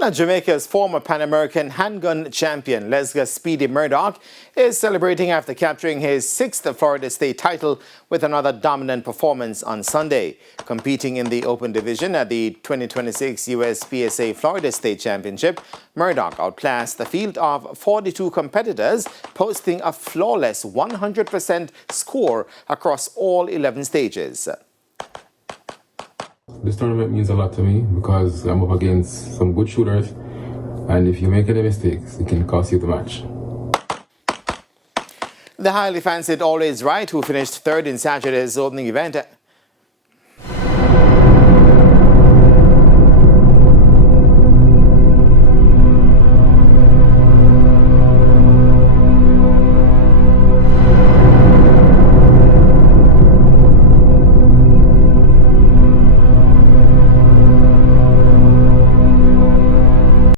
Now, Jamaica's former Pan American handgun champion, Speedy Murdock, is celebrating after capturing his sixth Florida State title with another dominant performance on Sunday. Competing in the open division at the 2026 USPSA Florida State Championship, Murdock outclassed a field of 42 competitors, posting a flawless 100% score across all 11 stages. This tournament means a lot to me because I'm up against some good shooters, and if you make any mistakes, it can cost you the match. The highly fancied Always Right, who finished third in Saturday's opening event,